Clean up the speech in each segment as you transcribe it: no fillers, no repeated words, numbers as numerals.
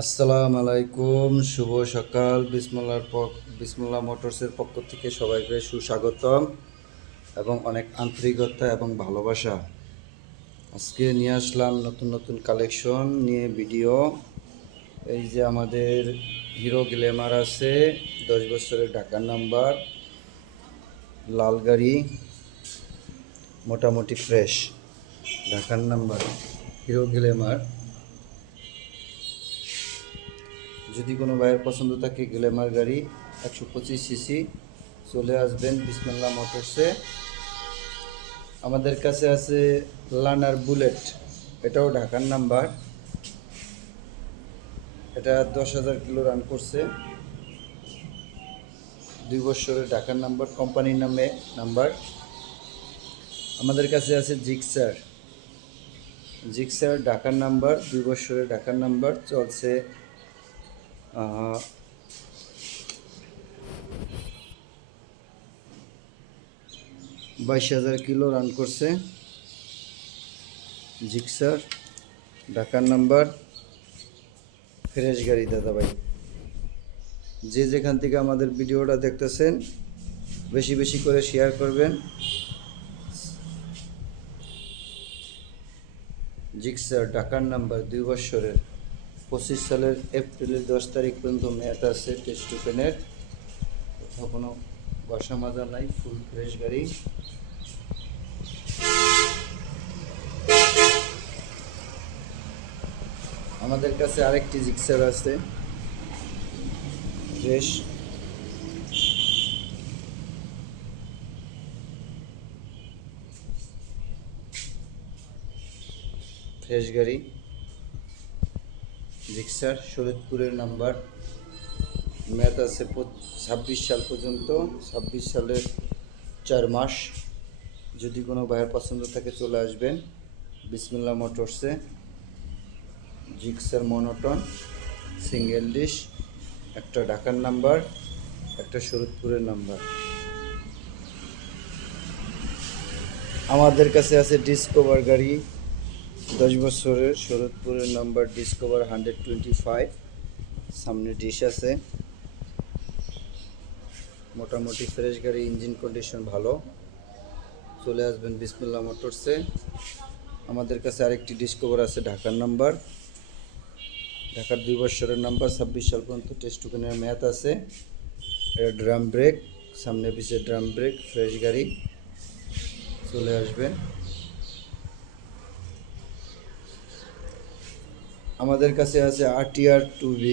আসসালামু আলাইকুম, শুভ সকাল। বিসমুল্লাহ মোটরসের পক্ষ থেকে সবাইকে সুস্বাগতম এবং অনেক আন্তরিকতা এবং ভালোবাসা। আজকে নিয়ে আসলাম নতুন নতুন কালেকশন নিয়ে ভিডিও। এই যে আমাদের হিরো গ্ল্যামার আছে, 10 বছরের ঢাকার নাম্বার, লাল গাড়ি, মোটামুটি ফ্রেশ ঢাকার নাম্বার হিরো গ্ল্যামার। যদি কোনো ভাইয়ের পছন্দ থাকে গ্ল্যামার গাড়ি 125 সিসি, চলে আসবেন বিসমিল্লাহ মোটরসে। আমাদের কাছে আছে লানার বুলেট, এটাও ঢাকার নাম্বার। এটা 10,000 কিলো রান করছে, 2 বছরের ঢাকার নাম্বার, কোম্পানির নামে নাম্বার। আমাদের কাছে আছে জিক্সার ঢাকার নাম্বার, 2 বছরের ঢাকার নাম্বার, চলছে 22,000 কিলো রান করছে। জিক্সার ঢাকার নাম্বার, ফ্রেশ গাড়ি দাদা ভাই। যে যেখান থেকে আমাদের ভিডিওটা দেখতেছেন বেশি বেশি করে শেয়ার করবেন। জিক্সার ঢাকার নাম্বার, 2 বছরের, 25 সালের এপ্রিলের 10 তারিখ পর্যন্ত মেয়াদ আছে টেস্ট টোকেনের। কোথাও কোনো বসা মাজা নাই, ফুল ফ্রেশ গাড়ি। আমাদের কাছে আরেকটি জিক্সার আছে ফ্রেশ, গাড়ি জিক্সার, শরীয়তপুরের নাম্বার, মেয়াদ আছে 26 সাল পর্যন্ত, 26 সালের 4 মাস। যদি কোনো ভাইয়ের পছন্দ থাকে চলে আসবেন বিসমিল্লাহ মোটরসে। জিক্সার মনোটন, সিঙ্গেল ডিশ, একটা ঢাকার নাম্বার, একটা শরীয়তপুরের নাম্বার। আমাদের কাছে আছে ডিসকভার গাড়ি, 10 বছরের, শরীয়তপুরের নাম্বার, ডিসকভার 125, সামনে ডিশ আছে, মোটামুটি ফ্রেশ গাড়ি, ইঞ্জিন কন্ডিশন ভালো। চলে আসবেন বিসমিল্লাহ মোটরসে। আমাদের কাছে আরেকটি ডিসকভার আছে ঢাকার নাম্বার, ঢাকার 2 বছরের নাম্বার, 26 সাল পর্যন্ত টেস্ট টোকেনের মেয়াদ আছে। এটা ড্রাম ব্রেক, সামনে পিছিয়ে ড্রাম ব্রেক, ফ্রেশ গাড়ি। চলে আসবেন। আমাদের কাছে আছে আরটিআর 2B,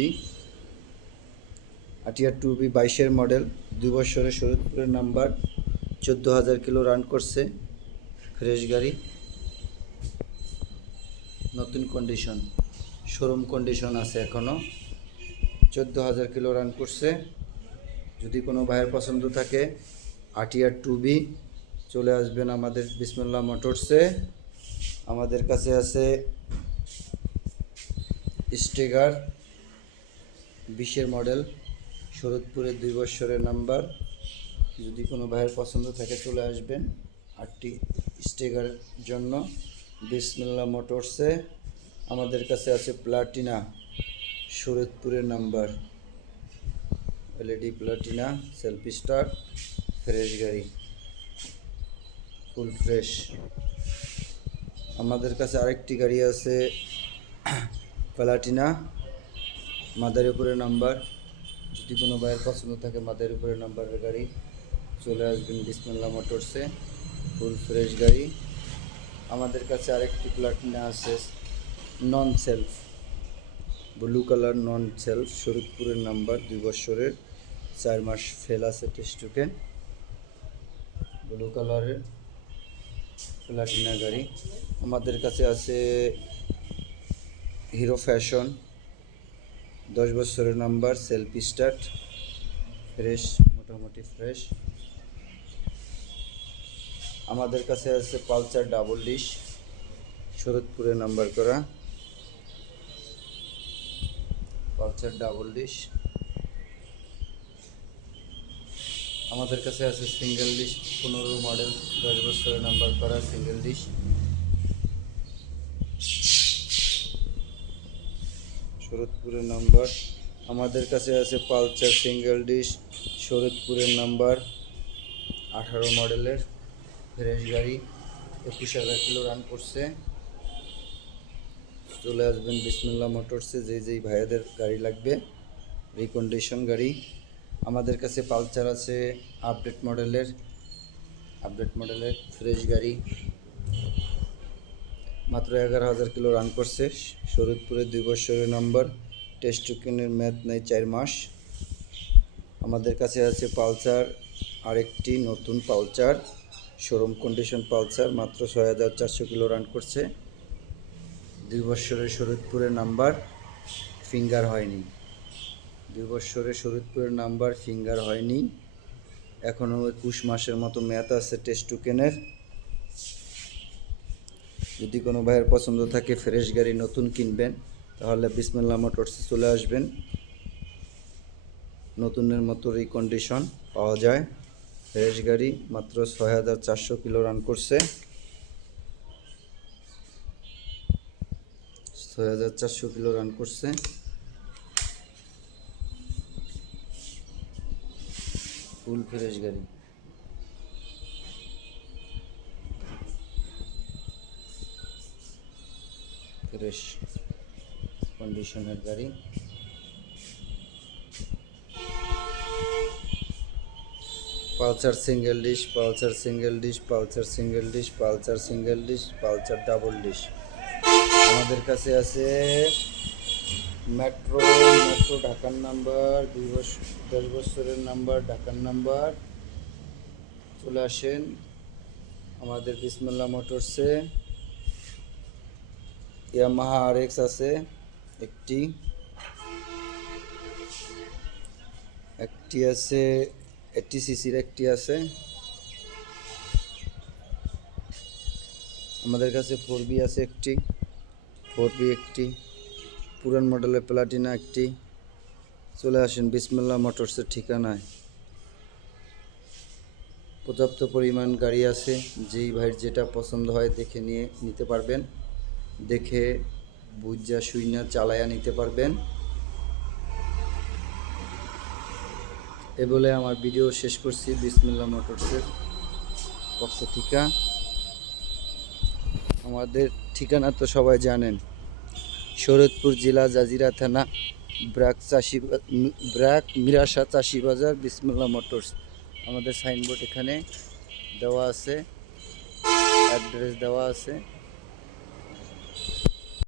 22-এর মডেল, 2 বছরের, শরীয়তপুরের নাম্বার, 14,000 কিলো রান করছে, ফ্রেশ গাড়ি, নতুন কন্ডিশন, শোরুম কন্ডিশন আছে এখনও, 14,000 কিলো রান করছে। যদি কোনো ভাইয়ের পছন্দ থাকে আরটিআর 2B, চলে আসবেন আমাদের বিসমিল্লাহ মোটরসে। আমাদের কাছে আছে স্টেগার, 20-এর মডেল, শরীয়তপুরের, 2 বছরের নাম্বার। যদি কোনো ভাইয়ের পছন্দ থাকে চলে আসবেন 8টি স্টেগারের জন্য বিসমিল্লাহ মোটরসে। আমাদের কাছে আছে প্লাটিনা, শরীয়তপুরের number, LED Platina, self start, fresh গাড়ি, ফুল ফ্রেশ। আমাদের কাছে আরেকটি গাড়ি আছে প্লাটিনা, মাদারীপুরের নাম্বার। যদি কোনো ভাইয়ের পছন্দ থাকে মাদারীপুরের নাম্বারের গাড়ি, চলে আসবেন বিসমিল্লাহ মোটরসে, ফুল ফ্রেশ গাড়ি। আমাদের কাছে আরেকটি প্লাটিনা আছে নন সেলফ, ব্লু কালার, নন সেলফ, শরীয়তপুরের নাম্বার, 2 বছরের, 4 মাস ফেল আছে টেস্ট টোকেন, ব্লু কালারের প্লাটিনা গাড়ি। আমাদের কাছে আছে হিরো ফ্যাশন, 10 বছরের নাম্বার, সেলফ স্টার্ট, ফ্রেশ, মোটামুটি ফ্রেশ। আমাদের কাছে আছে পালসার ডাবল ডিশ, শরীয়তপুরে নাম্বার করা, পালসার ডাবল ডিশ। আমাদের কাছে আছে সিঙ্গেল ডিশ, 15 মডেল, 10 বছরের নাম্বার করা, সিঙ্গেল ডিশ, শরৎপুরের নাম্বার। আমাদের কাছে আছে পালসার সিঙ্গেল ডিশ, শরৎপুরের নাম্বার, 18 মডেলের ফ্রেশ গাড়ি, 21,000 কিলো রান করছে। চলে আসবেন বিসমিল্লাহ মোটরসে, যেই ভাইয়াদের গাড়ি লাগবে, রিকন্ডিশন গাড়ি। আমাদের কাছে পালসার আছে আপডেট মডেলের ফ্রেশ গাড়ি, মাত্র 11,000 কিলো রান করছে। শরৎপুরে 2 বছরের নাম্বার, টেস্ট টোকেনের মেয়াদ নেই 4 মাস। আমাদের কাছে আছে পালসার, আরেকটি নতুন পালসার, শোরুম কন্ডিশন পালসার, মাত্র 6,400 কিলো রান করছে। 2 বছরের শরৎপুরের নাম্বার, ফিঙ্গার হয়নি। 2 বছরের শরৎপুরের নাম্বার, ফিঙ্গার হয়নি। এখনও 21 মাসের মতো মেয়াদ আছে টেস্ট টোকেনের। যদি কোনো ভাইয়ের পছন্দ থাকে ফ্রেশ গাড়ি নতুন কিনবেন, তাহলে বিসমিল্লাহ মোটরসে চলে আসবেন। নতুনের মতো রিকন্ডিশন পাওয়া যায়। ফ্রেশ গাড়ি, মাত্র 6,400 কিলো রান করছে। 6,400 কিলো রান করছে। ফুল ফ্রেশ গাড়ি। ফ্রেশ কন্ডিশনের গাড়ি। Pulsar single dish, Pulsar single dish, Pulsar single dish, Pulsar single dish, Pulsar double dish. আমাদের কাছে আছে মেট্রো ঢাকার নাম্বার, 10 বছরের নাম্বার, ঢাকার নাম্বার। চলে আসেন আমাদের বিসমিল্লাহ মোটরসে। ইয়ামাহা RX আছে একটি আছে 80 সিসির একটি আছে। আমাদের কাছে 4B আছে একটি, 4B একটি, পুরান মডেলের প্লাটিনা একটি। চলে আসেন বিসমিল্লাহ মোটরসের ঠিকানায়। পর্যাপ্ত পরিমাণ গাড়ি আছে, যেই ভাইয়ের যেটা পছন্দ হয় দেখে নিতে পারবেন, দেখে বুঝা শুইনা চালায়া নিতে পারবেন। এ বলে আমার ভিডিও শেষ করছি বিসমিল্লাহ মোটরসের পক্ষ থেকে। আমাদের ঠিকানা তো সবাই জানেন, শরৎপুর জেলা জাজিরা থানা, ব্র্যাক মিরাশা চাষি বাজার, বিসমিল্লাহ মোটরস। আমাদের সাইনবোর্ড এখানে দেওয়া আছে, অ্যাড্রেস দেওয়া আছে।